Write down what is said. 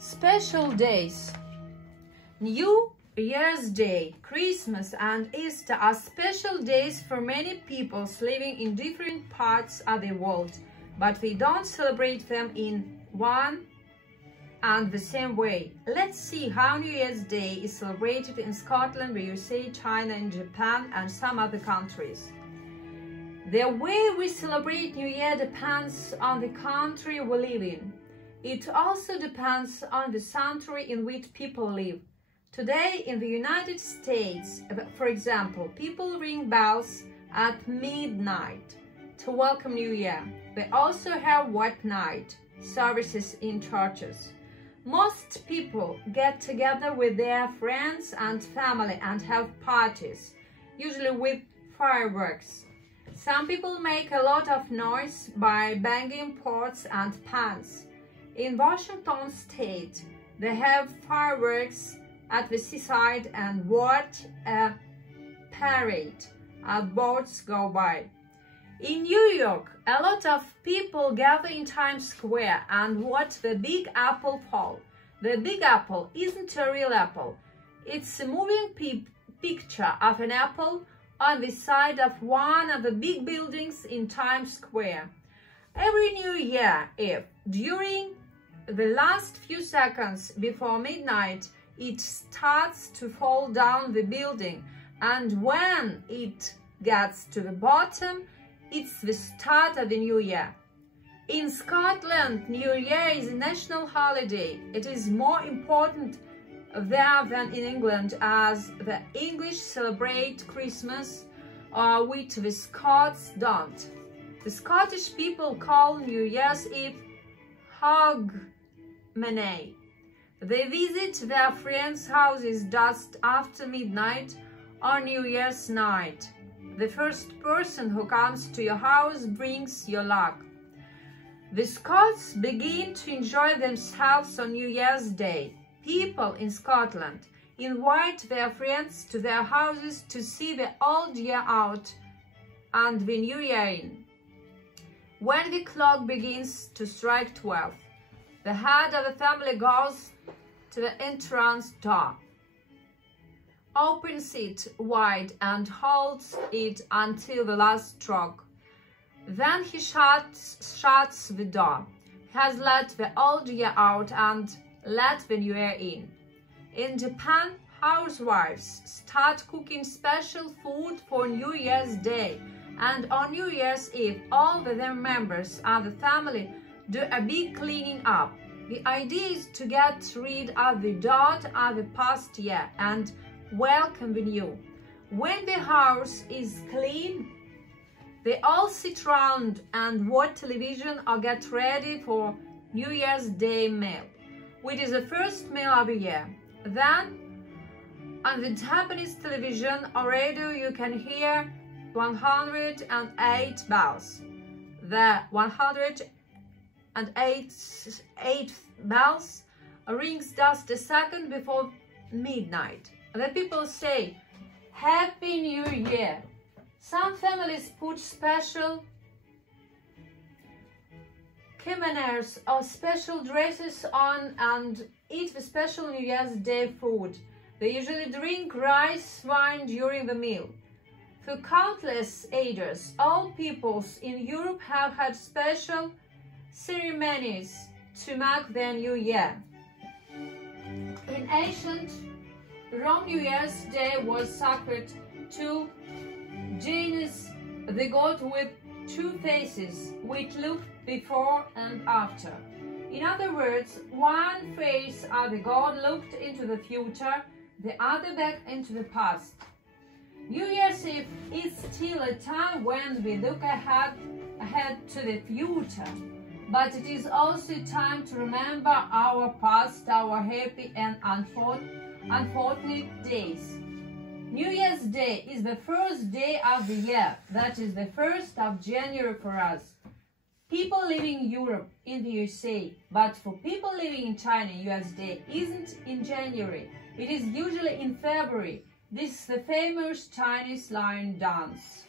Special days. New Year's Day, Christmas and Easter are special days for many people living in different parts of the world, but we don't celebrate them in one and the same way. Let's see how New Year's Day is celebrated in Scotland, the USA, China, and Japan, and some other countries. The way we celebrate New Year depends on the country we live in. It also depends on the century in which people live. Today, in the United States, for example, people ring bells at midnight to welcome New Year. They also have white night services in churches. Most people get together with their friends and family and have parties, usually with fireworks. Some people make a lot of noise by banging pots and pans. In Washington State, they have fireworks at the seaside and watch a parade as boats go by. In New York, a lot of people gather in Times Square and watch the Big Apple fall. The Big Apple isn't a real apple. It's a moving picture of an apple on the side of one of the big buildings in Times Square. Every New Year Eve, during the last few seconds before midnight, it starts to fall down the building, and when it gets to the bottom, it's the start of the new year. In Scotland, New Year is a national holiday. It is more important there than in England, as the English celebrate Christmas, which the Scots don't. The Scottish people call New Year's Eve Hogmanay. They visit their friends' houses just after midnight on New Year's night. The first person who comes to your house brings your luck. The Scots begin to enjoy themselves on New Year's Day. People in Scotland invite their friends to their houses to see the old year out and the new year in. When the clock begins to strike 12, the head of the family goes to the entrance door, opens it wide and holds it until the last stroke. Then he shuts the door. He has let the old year out and let the new year in. In Japan, housewives start cooking special food for New Year's Day, and on New Year's Eve, all the members of the family do a big cleaning up. The idea is to get rid of the dirt of the past year and welcome the new. When the house is clean, they all sit around and watch television or get ready for New Year's Day meal, which is the first meal of the year. Then, on the Japanese television or radio, you can hear 108 bells. The 108th bells rings just a second before midnight. The people say, "Happy New Year." Some families put special kimonos or special dresses on and eat the special New Year's Day food. They usually drink rice wine during the meal. For countless ages, all peoples in Europe have had special ceremonies to mark their new year. In ancient Rome, New Year's Day was sacred to Janus, the god with two faces, which looked before and after. In other words, one face of the god looked into the future, the other back into the past. New Year's Eve is still a time when we look ahead to the future, but it is also a time to remember our past, our happy and unfortunate days. New Year's Day is the first day of the year, that is the 1st of January for us. People living in Europe, in the USA, but for people living in China, New Year's Day isn't in January. It is usually in February. This is the famous Chinese lion dance.